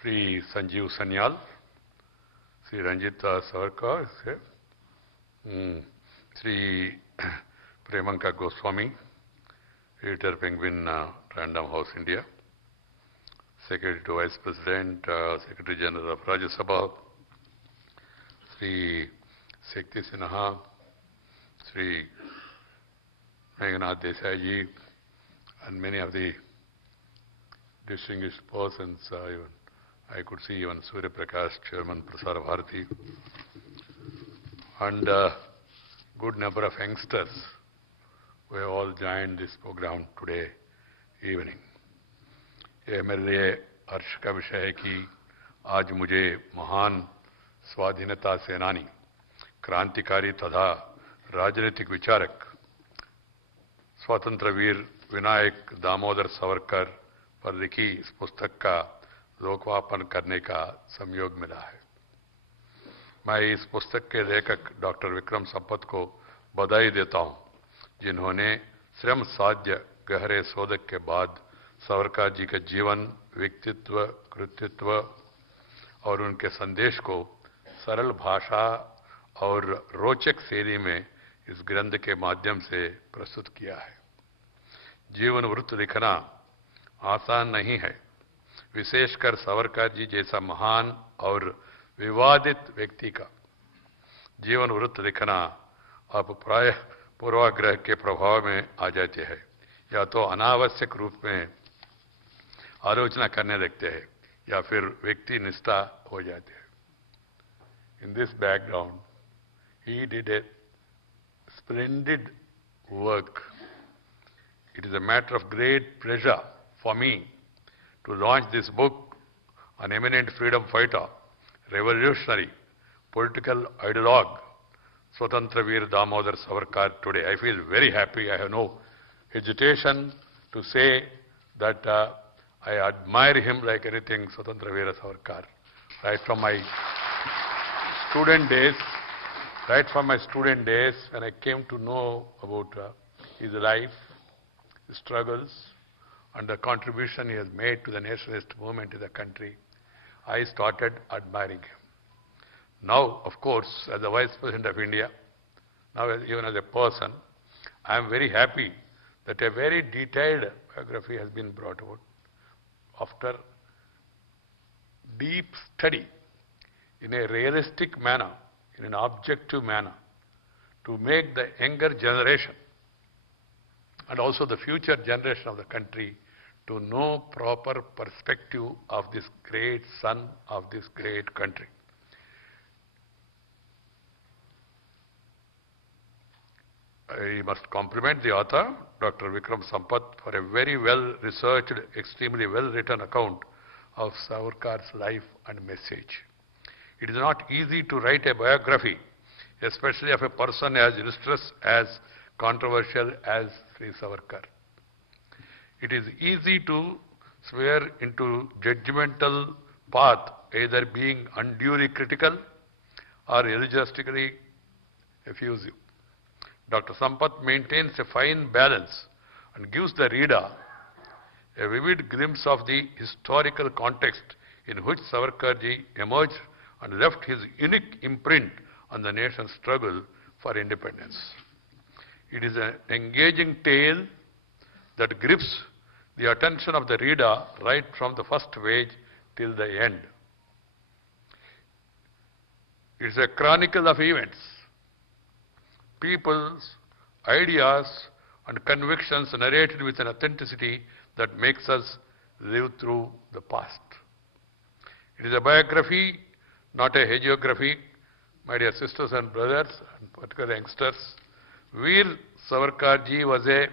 Sri Sanjeev Sanyal, Sri Ranjita Savarkar is here, Sri Premanka Goswami, Editor Penguin Random House India, Secretary to Vice President, Secretary General of Rajya Sabha, Sri Shakti Sinha, Sri Meghanath Desai ji, and many of the distinguished persons. I could see even Surya Prakash, Chairman Prasar Bharati, and good number of youngsters who have all joined this program today evening. ये मेरे लिए हर्ष का विषय है कि आज मुझे महान स्वाधीनता सेनानी, क्रांतिकारी तथा राजनीतिक विचारक, स्वतंत्र वीर विनायक दामोदर सावरकर पर लिखी इस पुस्तक का लोकार्पण करने का संयोग मिला है। मैं इस पुस्तक के लेखक डॉक्टर विक्रम संपत को बधाई देता हूं, जिन्होंने श्रम साध्य गहरे शोध के बाद सावरकर जी के जीवन, व्यक्तित्व, कृतित्व और उनके संदेश को सरल भाषा और रोचक शैली में इस ग्रंथ के माध्यम से प्रस्तुत किया है। जीवन वृत्त लिखना आसान नहीं है, विशेषकर सावरकर जी जैसा महान और विवादित व्यक्ति का जीवन वृत्त लिखना आप प्राय पूर्वाग्रह के प्रभाव में आ जाते हैं या तो अनावश्यक रूप में आलोचना करने लगते हैं या फिर व्यक्ति निष्ठा हो जाते हैं। In this background, he did a splendid work. It is a matter of great pleasure for me to launch this book, an eminent freedom fighter, revolutionary, political ideologue, Swatantra Veer Damodar Savarkar today. I feel very happy. I have no hesitation to say that I admire him like anything, Swatantra Veer Savarkar. Right from my student days, when I came to know about his life, his struggles, and the contribution he has made to the nationalist movement in the country, I started admiring him. Now, of course, as the Vice President of India, now even as a person, I am very happy that a very detailed biography has been brought about after deep study in a realistic manner, in an objective manner, to make the younger generation and also the future generation of the country to know proper perspective of this great son of this great country. I must compliment the author, Dr. Vikram Sampath, for a very well-researched, extremely well-written account of Savarkar's life and message. It is not easy to write a biography, especially of a person as illustrious, as controversial as Sri Savarkar. It is easy to swear into judgmental path, either being unduly critical or religiously effusive. Dr. Sampath maintains a fine balance and gives the reader a vivid glimpse of the historical context in which Savarkar ji emerged and left his unique imprint on the nation's struggle for independence. It is an engaging tale that grips the attention of the reader right from the first page till the end. It is a chronicle of events, people's ideas and convictions narrated with an authenticity that makes us live through the past. It is a biography, not a hagiography. My dear sisters and brothers, and particularly youngsters, Veer Savarkar ji was a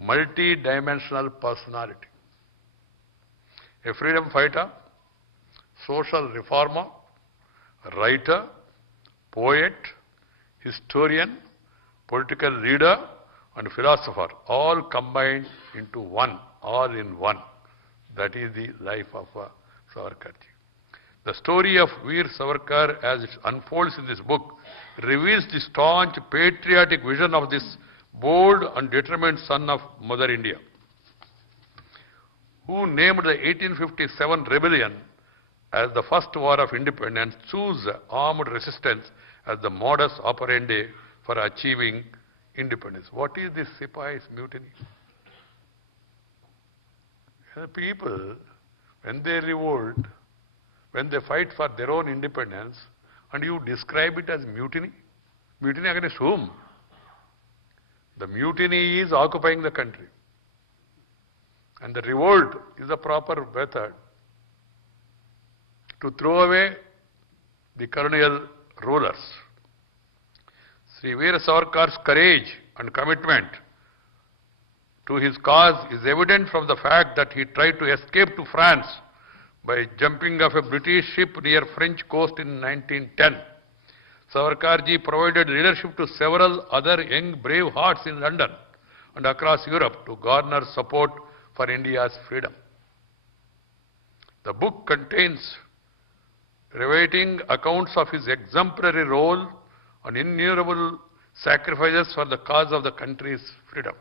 multi-dimensional personality. A freedom fighter, social reformer, writer, poet, historian, political leader and philosopher, all combined into one, all in one. That is the life of Savarkar ji. The story of Veer Savarkar as it unfolds in this book reveals the staunch patriotic vision of this bold and determined son of Mother India, who named the 1857 rebellion as the first war of independence, choose armed resistance as the modus operandi for achieving independence. What is this Sipahis mutiny? The people, when they revolt, when they fight for their own independence, and you describe it as mutiny? Mutiny against whom? The mutiny is occupying the country. And the revolt is the proper method to throw away the colonial rulers. Sri Veera Savarkar's courage and commitment to his cause is evident from the fact that he tried to escape to France by jumping off a British ship near French coast in 1910. Savarkarji provided leadership to several other young brave hearts in London and across Europe to garner support for India's freedom. The book contains riveting accounts of his exemplary role and innumerable sacrifices for the cause of the country's freedom.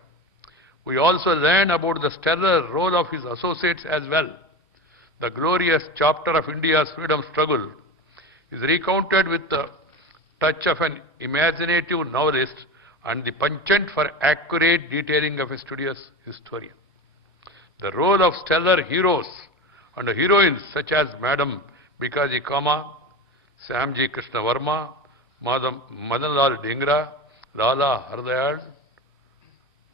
We also learn about the stellar role of his associates as well. The glorious chapter of India's freedom struggle is recounted with the touch of an imaginative novelist and the penchant for accurate detailing of a studious historian. The role of stellar heroes and heroines such as Madam Bikaji Kama, Samji Krishna Varma, Madanlal Dhingra, Lala Hardayal,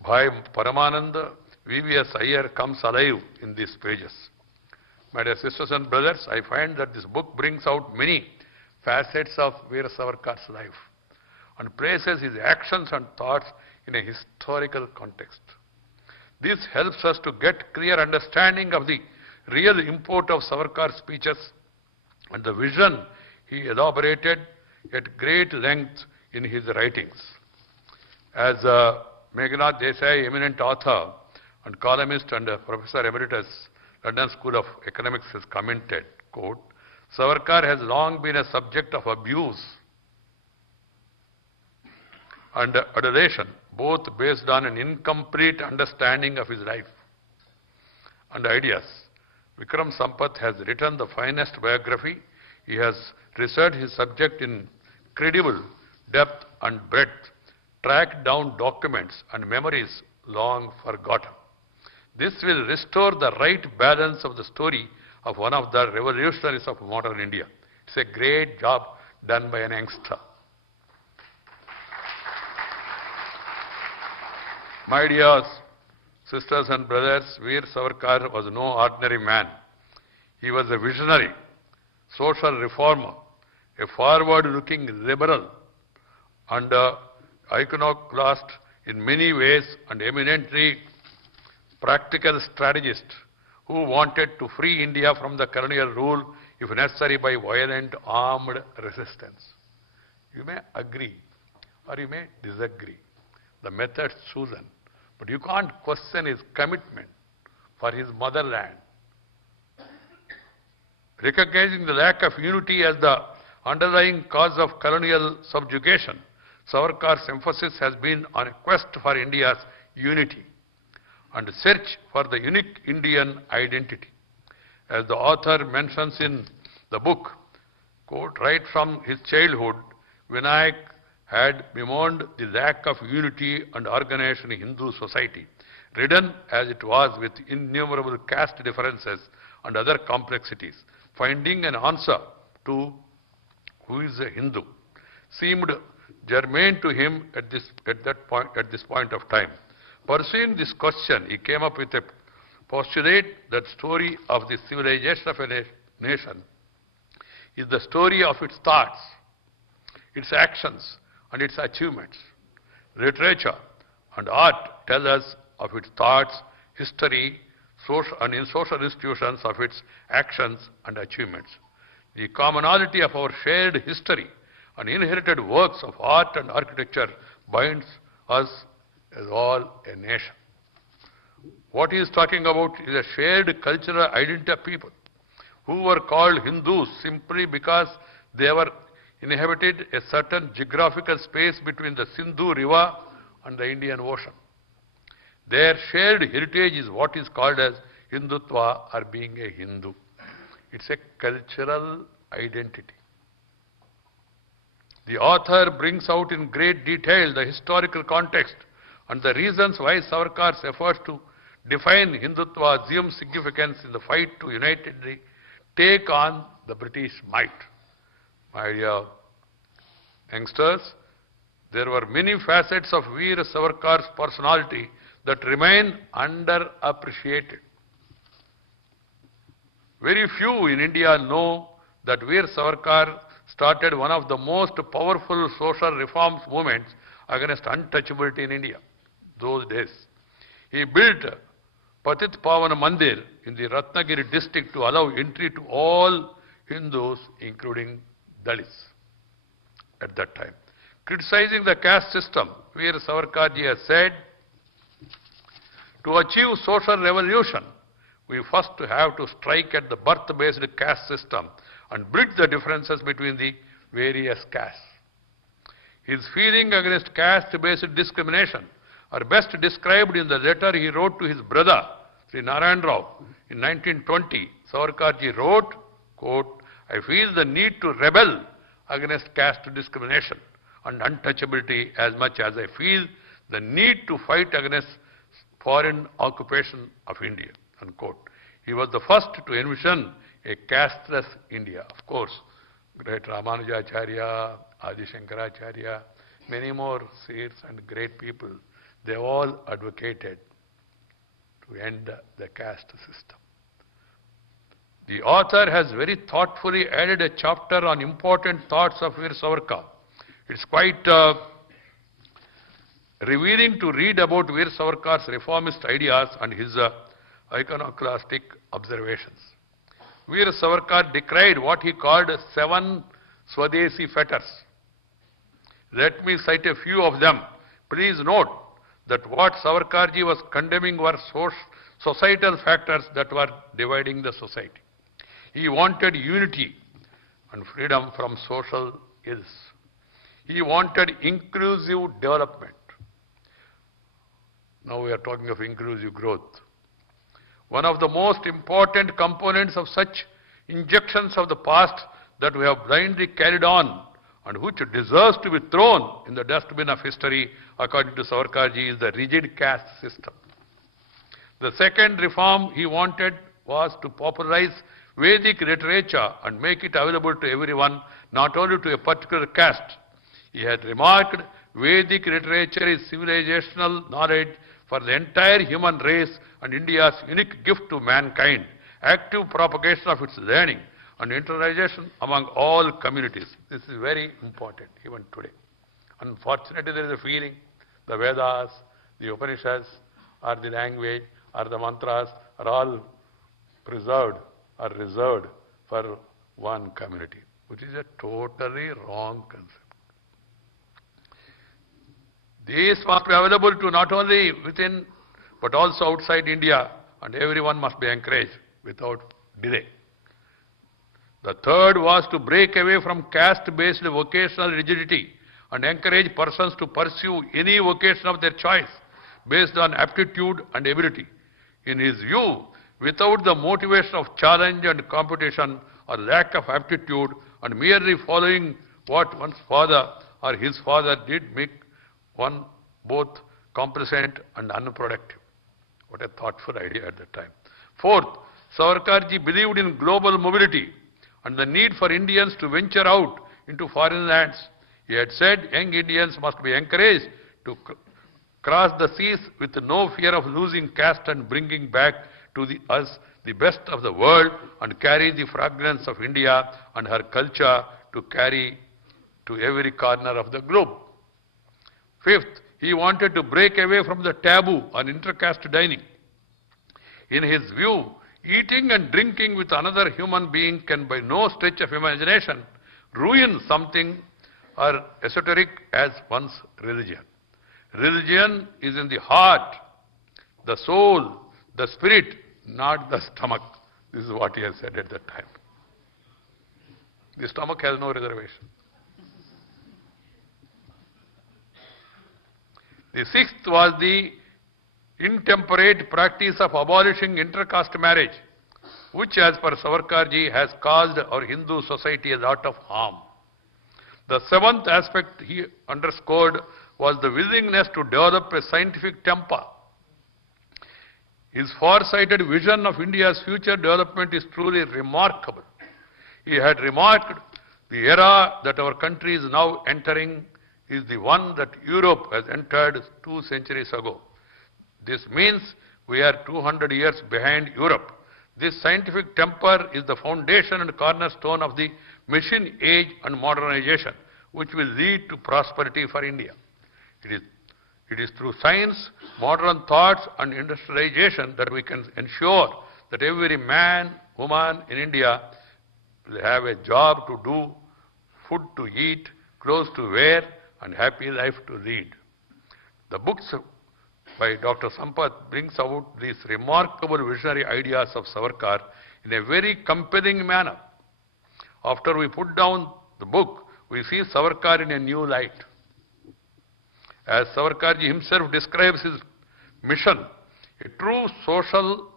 Bhai Paramananda, VVS Iyer comes alive in these pages. My dear sisters and brothers, I find that this book brings out many facets of Veera Savarkar's life and places his actions and thoughts in a historical context. This helps us to get clear understanding of the real import of Savarkar's speeches and the vision he elaborated at great length in his writings. As Meghnad Desai, eminent author and columnist and Professor Emeritus, London School of Economics, has commented, quote, Savarkar has long been a subject of abuse and adulation, both based on an incomplete understanding of his life and ideas. Vikram Sampath has written the finest biography. He has researched his subject in credible depth and breadth, tracked down documents and memories long forgotten. This will restore the right balance of the story of one of the revolutionaries of modern India. It's a great job done by an youngster. My dear sisters and brothers, Veer Savarkar was no ordinary man. He was a visionary, social reformer, a forward-looking liberal, and iconoclast in many ways, and eminently practical strategist who wanted to free India from the colonial rule, if necessary, by violent armed resistance. You may agree or you may disagree. The methods chosen. But you can't question his commitment for his motherland. Recognizing the lack of unity as the underlying cause of colonial subjugation, Savarkar's emphasis has been on a quest for India's unity and search for the unique Indian identity. As the author mentions in the book, quote, right from his childhood, Vinayak had bemoaned the lack of unity and organization in Hindu society, ridden as it was with innumerable caste differences and other complexities. Finding an answer to who is a Hindu seemed germane to him at this point of time. Pursuing this question, he came up with a postulate that story of the civilization of a nation is the story of its thoughts, its actions, and its achievements. Literature and art tell us of its thoughts, history, and in social institutions of its actions and achievements. The commonality of our shared history and inherited works of art and architecture binds us as all a nation. What he is talking about is a shared cultural identity of people who were called Hindus simply because they were inhabited a certain geographical space between the Sindhu River and the Indian Ocean. Their shared heritage is what is called as Hindutva, or being a Hindu. It's a cultural identity. The author brings out in great detail the historical context and the reasons why Savarkar's efforts to define Hindutva assume significance in the fight to unitedly take on the British might. My dear youngsters, there were many facets of Veer Savarkar's personality that remain underappreciated. Very few in India know that Veer Savarkar started one of the most powerful social reforms movements against untouchability in India those days. He built Patit Pavana Mandir in the Ratnagiri district to allow entry to all Hindus, including Dalits at that time. Criticizing the caste system, Veer Savarkarji has said, to achieve social revolution, we first have to strike at the birth-based caste system and bridge the differences between the various castes. His feeling against caste-based discrimination are best described in the letter he wrote to his brother, Sri Narayan Rao, in 1920. Savarkarji wrote, quote, I feel the need to rebel against caste discrimination and untouchability as much as I feel the need to fight against foreign occupation of India, unquote. He was the first to envision a casteless India. Of course, great Ramanujacharya, Adi Shankaracharya, many more seers and great people, they all advocated to end the caste system. The author has very thoughtfully added a chapter on important thoughts of Veer Savarkar. It's quite revealing to read about Veer Savarkar's reformist ideas and his iconoclastic observations. Veer Savarkar decried what he called 7 Swadeshi fetters. Let me cite a few of them. Please note that what Savarkarji was condemning were societal factors that were dividing the society. He wanted unity and freedom from social ills. He wanted inclusive development. Now we are talking of inclusive growth. One of the most important components of such injections of the past that we have blindly carried on and which deserves to be thrown in the dustbin of history, according to Savarkarji, is the rigid caste system. The second reform he wanted was to popularize Vedic literature and make it available to everyone, not only to a particular caste. He had remarked, Vedic literature is civilizational knowledge for the entire human race and India's unique gift to mankind, active propagation of its learning and internalization among all communities. This is very important even today. Unfortunately, there is a feeling the Vedas, the Upanishads, or the language, or the mantras are all preserved or reserved for one community, which is a totally wrong concept. These must be available to not only within but also outside India, and everyone must be encouraged without delay. The third was to break away from caste-based vocational rigidity and encourage persons to pursue any vocation of their choice based on aptitude and ability. In his view, without the motivation of challenge and competition or lack of aptitude and merely following what one's father or his father did make one both complacent and unproductive. What a thoughtful idea at that time. Fourth, Savarkarji believed in global mobility and the need for Indians to venture out into foreign lands. He had said young Indians must be encouraged to cross the seas with no fear of losing caste and bringing back to us the best of the world and carry the fragrance of India and her culture to carry to every corner of the globe. Fifth, he wanted to break away from the taboo on intercaste dining. In his view, eating and drinking with another human being can by no stretch of imagination ruin something as esoteric as one's religion. Religion is in the heart, the soul, the spirit, not the stomach. This is what he has said at that time. The stomach has no reservation. The sixth was the intemperate practice of abolishing intercaste marriage. which as per Savarkarji has caused our Hindu society a lot of harm. The seventh aspect he underscored was the willingness to develop a scientific temper. His far-sighted vision of India's future development is truly remarkable. He had remarked the era that our country is now entering is the one that Europe has entered 2 centuries ago. This means we are 200 years behind Europe. This scientific temper is the foundation and cornerstone of the machine age and modernization, which will lead to prosperity for India. It is through science, modern thoughts and industrialization that we can ensure that every man, woman in India will have a job to do, food to eat, clothes to wear, and happy life to lead. The books by Dr. Sampath brings out these remarkable visionary ideas of Savarkar in a very compelling manner. After we put down the book, we see Savarkar in a new light. As Savarkarji himself describes his mission, a true social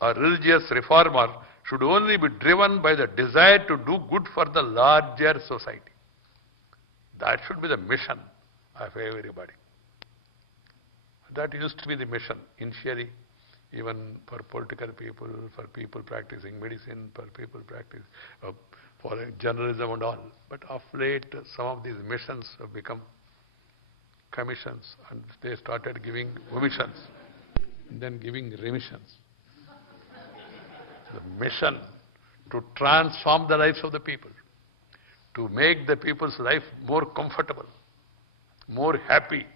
or religious reformer should only be driven by the desire to do good for the larger society. That should be the mission of everybody. That used to be the mission initially, even for political people, for people practicing medicine, for people practicing for journalism and all. But of late, some of these missions have become commissions, and they started giving omissions, and then giving remissions. The mission to transform the lives of the people, to make the people's life more comfortable, more happy.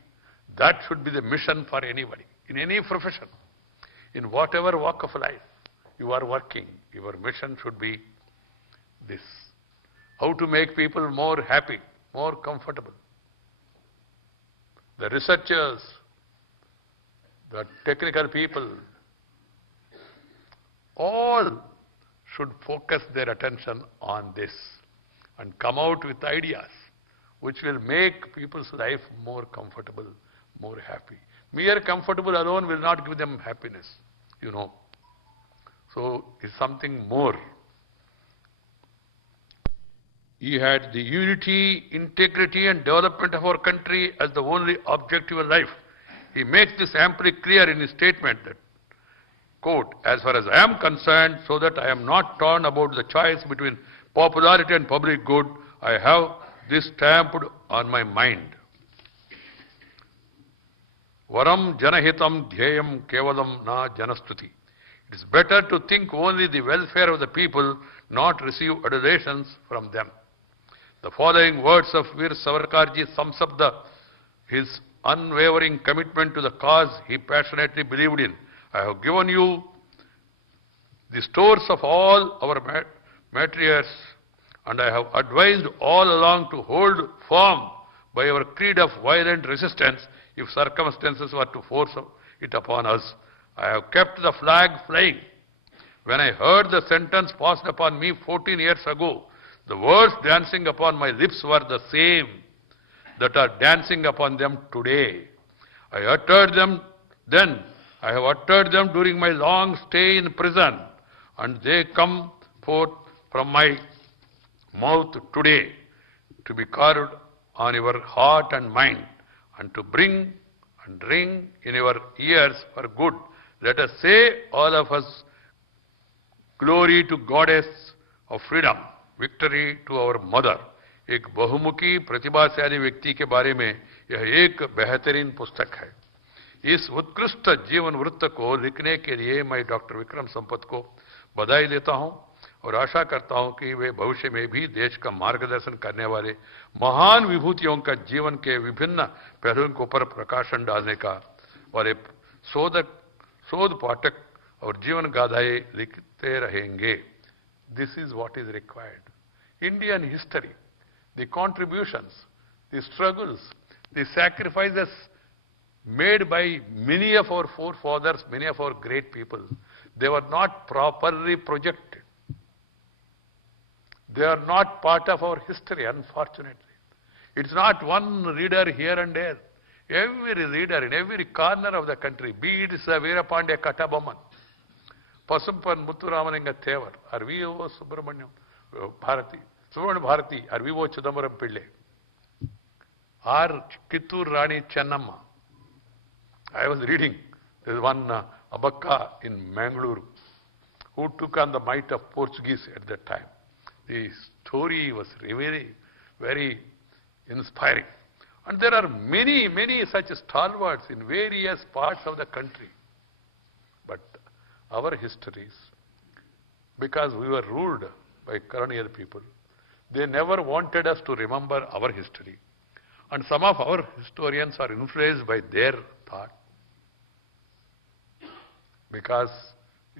That should be the mission for anybody, in any profession, in whatever walk of life you are working. Your mission should be this: how to make people more happy, more comfortable. The researchers, the technical people, all should focus their attention on this and come out with ideas which will make people's life more comfortable, more happy. Mere comfortable alone will not give them happiness, you know. So it's something more. He had the unity, integrity and development of our country as the only objective in life. He makes this amply clear in his statement that, quote, as far as I am concerned, so that I am not torn about the choice between popularity and public good, I have this stamped on my mind. Varam janahitam dhyayam kevalam na janastuti. It is better to think only the welfare of the people, not receive adulations from them. The following words of Veer Savarkarji sums up his unwavering commitment to the cause he passionately believed in. I have given you the stores of all our materials, and I have advised all along to hold firm by our creed of violent resistance if circumstances were to force it upon us. I have kept the flag flying. When I heard the sentence passed upon me 14 years ago, the words dancing upon my lips were the same that are dancing upon them today. I uttered them then. I have uttered them during my long stay in prison, and they come forth from my mouth today to be carved on your heart and mind, and to bring and ring in your ears for good. Let us say, all of us, glory to Goddess of freedom, victory to our mother. एक बहुमुखी प्रतिभाशाली व्यक्ति के बारे में यह एक बेहतरीन पुस्तक है. इस उत्कृष्ट जीवन वृत्त को लिखने के लिए मैं डॉक्टर विक्रम संपत को बधाई देता हूं और आशा करता हूं कि वे भविष्य में भी देश का मार्गदर्शन करने वाले महान विभूतियों का जीवन के विभिन्न पहलुओं के ऊपर प्रकाशन डालने का वाले शोध पाठक और जीवन गाथाएं लिखते रहेंगे. This is what is required. Indian history, the contributions, the struggles, the sacrifices made by many of our forefathers, many of our great people, they were not properly projected. They are not part of our history, unfortunately. It's not one reader here and there. Every reader in every corner of the country, be it Veerapandya Kattabomman, Pasumpan Muthuramananga Thevar, or V.O. Subramaniam Bharati, Subramaniam Bharati, or V.O. Chidambaram Pillai, or Kittur Rani Chennamma. I was reading, there is one Abakka in Mangalore who took on the might of Portuguese at that time. The story was very, very inspiring. And there are many, many such stalwarts in various parts of the country. But our histories, because we were ruled by colonial people, they never wanted us to remember our history. And some of our historians are influenced by their thought. Because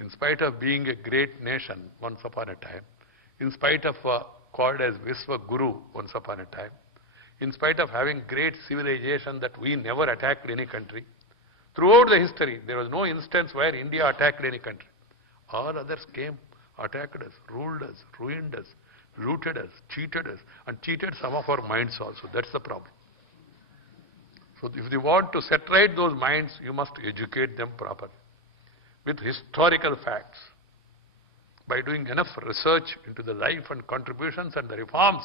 in spite of being a great nation once upon a time, in spite of called as Viswa Guru once upon a time, in spite of having great civilization that we never attacked any country, throughout the history there was no instance where India attacked any country. All others came, attacked us, ruled us, ruined us, looted us, and cheated some of our minds also. That's the problem. So if you want to set right those minds, you must educate them properly with historical facts. By doing enough research into the life and contributions and the reforms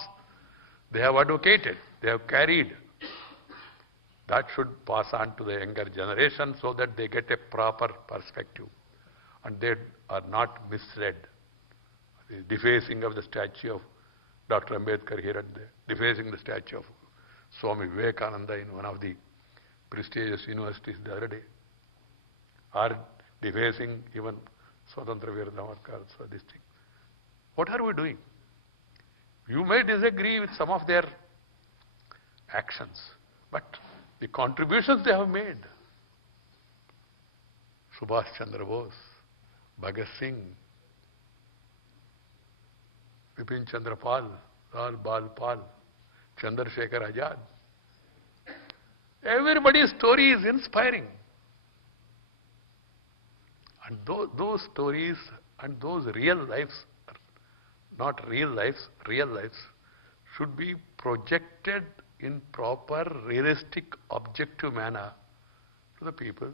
they have advocated, they have carried, that should pass on to the younger generation so that they get a proper perspective and they are not misled. The defacing of the statue of Dr. Ambedkar here and there, defacing the statue of Swami Vivekananda in one of the prestigious universities the other day, or defacing even Swatantra Veer Savarkar, so this thing. What are we doing? You may disagree with some of their actions, but the contributions they have made. Subhash Chandra Bose, Bhagat Singh, Bipin Chandra Pal, Lal Bal Pal, Chandrasekhar Azad. Everybody's story is inspiring. And those stories and those real lives, not real lives, real lives, should be projected in proper, realistic, objective manner to the people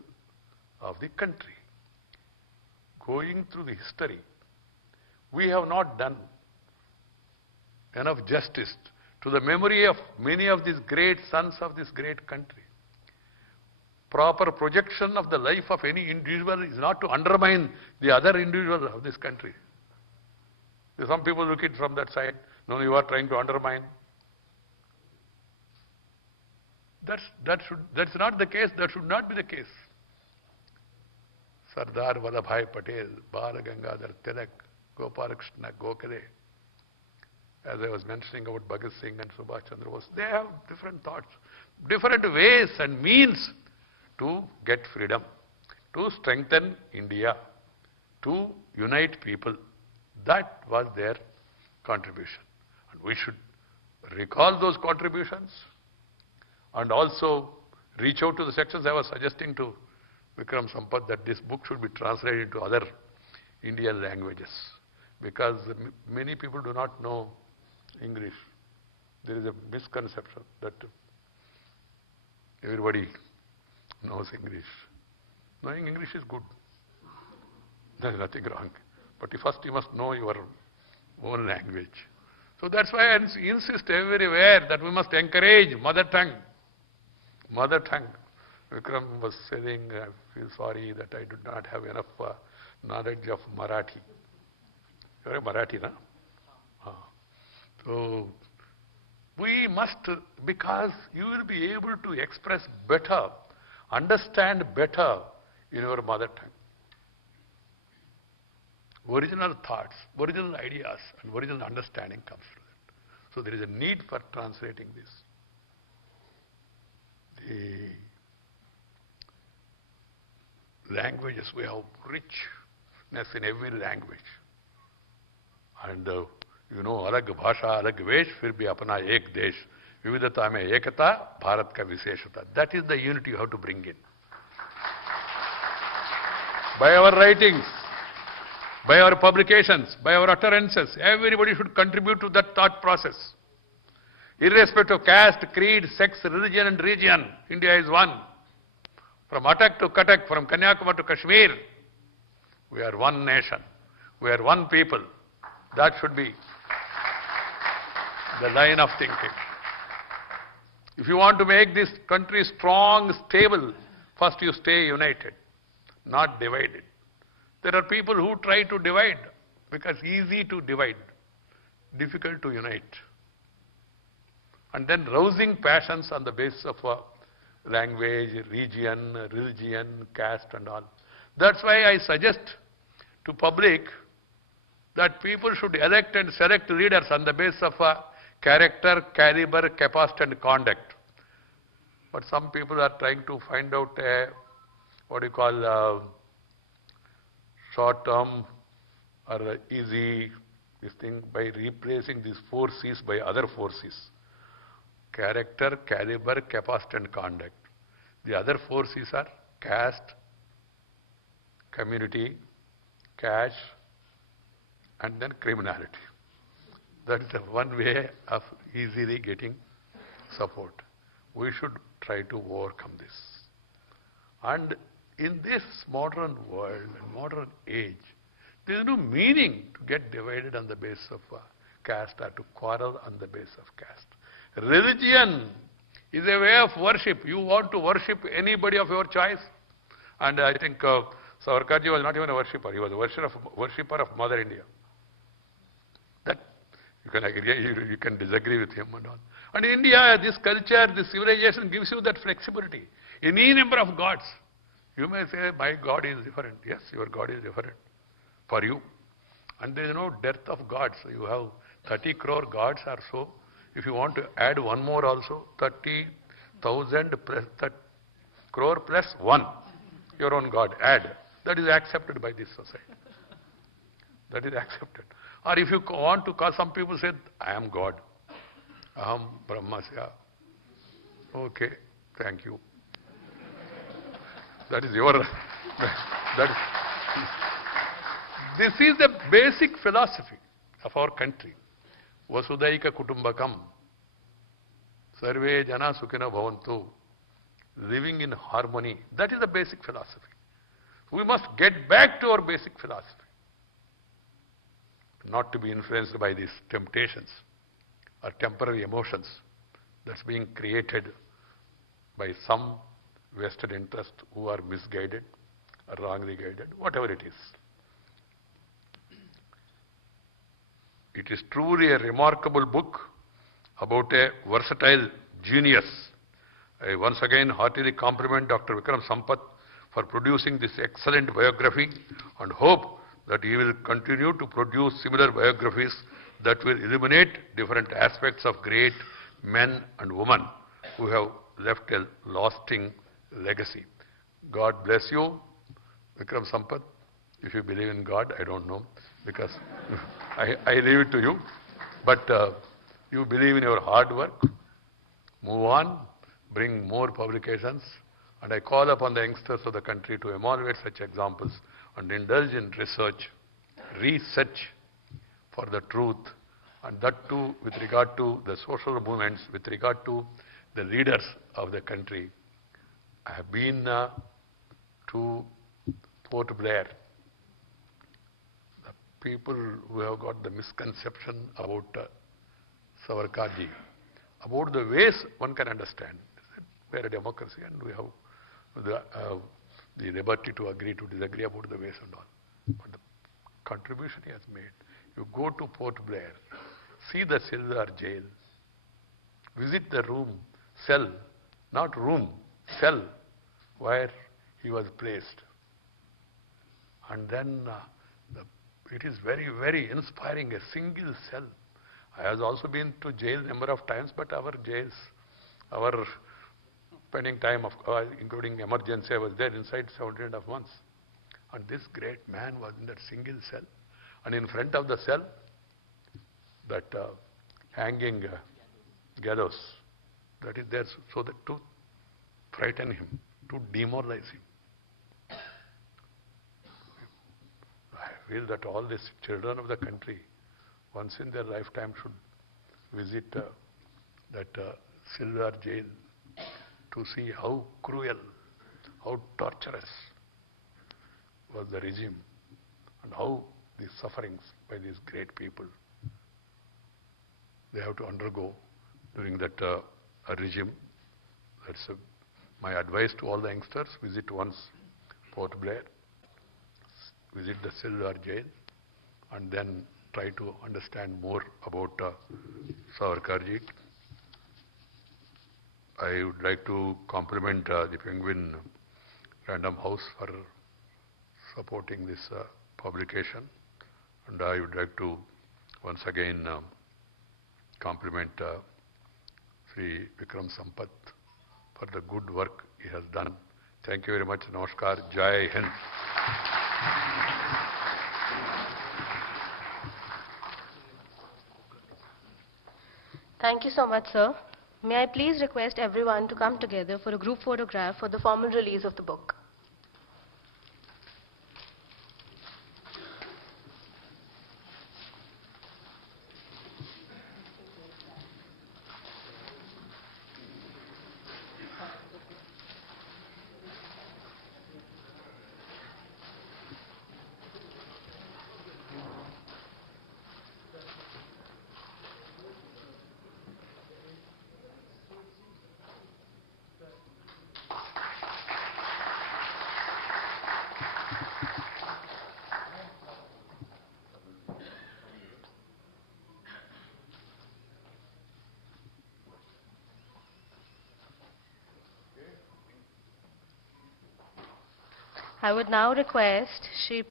of the country. Going through the history, we have not done enough justice to the memory of many of these great sons of this great country. Proper projection of the life of any individual is not to undermine the other individuals of this country. Some people look at it from that side. No, you are trying to undermine. That's not the case. That should not be the case. Sardar Vallabhbhai Patel, Bal Gangadhar Tilak, Gopalakrishna Gokhale, as I was mentioning about Bhagat Singh and Subhash Chandra Bose, they have different thoughts, different ways and means to get freedom, to strengthen India, to unite people. That was their contribution. And we should recall those contributions and also reach out to the sections. I was suggesting to Vikram Sampath that this book should be translated into other Indian languages because many people do not know English. There is a misconception that everybody knows English. Knowing English is good. There is nothing wrong. But first you must know your own language. So that's why I insist everywhere that we must encourage mother tongue. Mother tongue. Vikram was saying, I feel sorry that I did not have enough knowledge of Marathi. You're a Marathi, no? So we must, because you will be able to express better, understand better in your mother tongue. Original thoughts, original ideas, and original understanding comes from that. So there is a need for translating this. The languages, we have richness in every language. And अलग भाषा अलग वेश फिर भी अपना एक देश विविधता में एकता भारत का विशेषता. That is the unity you have to bring in. By our writings, by our publications, by our utterances, everybody should contribute to that thought process. Irrespective of caste, creed, sex, religion and region, India is one. From Attak to Cuttack, from Kanyakumari to Kashmir, We are one nation. We are one people. That should be the line of thinking. If you want to make this country strong, stable, first you stay united, not divided. There are people who try to divide because easy to divide, difficult to unite. And then rousing passions on the basis of language, region, religion, caste and all. That's why I suggest to public that people should elect and select leaders on the basis of character, caliber, capacity and conduct. But some people are trying to find out short-term or easy this thing by replacing these 4 C's by other 4 C's. Character, caliber, capacity and conduct. The other 4 C's are caste, community, cash and then criminality. That is the one way of easily getting support. We should try to overcome this. And in this modern world and modern age, there is no meaning to get divided on the basis of caste or to quarrel on the basis of caste. Religion is a way of worship. You want to worship anybody of your choice. And I think Savarkarji was not even a worshipper. He was a worshipper of Mother India. That you can agree, you can disagree with him and all. And India, this culture, this civilization gives you that flexibility. Any number of gods. You may say, my God is different. Yes, your God is different for you. And there is no dearth of gods. You have 30 crore gods or so. If you want to add one more also, 30,000 plus crore plus one, your own God, add. That is accepted by this society. That is accepted. Or if you want to call, some people say, I am God. Aham Brahmasya. Okay, thank you. That is your... This is the basic philosophy of our country. Vasudaika Kutumbakam. Sarve Jana Sukhina Bhavantu. Living in harmony. That is the basic philosophy. We must get back to our basic philosophy. Not to be influenced by these temptations or temporary emotions that's being created by some vested interest who are misguided or wrongly guided, whatever it is. It is truly a remarkable book about a versatile genius. I once again heartily compliment Dr. Vikram Sampath for producing this excellent biography and hope that he will continue to produce similar biographies that will illuminate different aspects of great men and women who have left a lasting legacy. God bless you, Vikram Sampath. If you believe in God, I don't know, because I leave it to you. But you believe in your hard work, move on, bring more publications, and I call upon the youngsters of the country to emulate such examples and indulge in research for the truth, and that too with regard to the social movements, with regard to the leaders of the country. I have been to Port Blair. The people who have got the misconception about Savarkarji, about the ways one can understand. We are a democracy and we have the liberty to agree to disagree about the ways and all. But the contribution he has made. You go to Port Blair, see the Silver jail, visit the cell, where he was placed. And then it is very, very inspiring, a single cell. I have also been to jail number of times, but our jails, our spending time, including emergency, I was there inside 17.5 months. And this great man was in that single cell. And in front of the cell, that hanging gallows, that is there so that to frighten him, to demoralize him. I feel that all these children of the country, once in their lifetime, should visit that Silver jail to see how cruel, how torturous was the regime and how these sufferings by these great people they have to undergo during that regime. That's my advice to all the youngsters: visit once Port Blair, visit the Sildar jail, and then try to understand more about Savarkarji. I would like to compliment the Penguin Random House for supporting this publication, and I would like to once again compliment Sri Vikram Sampath for the good work he has done. Thank you very much. Namaskar. Jai Hind. Thank you so much, sir. May I please request everyone to come together for a group photograph for the formal release of the book. I would now request Shri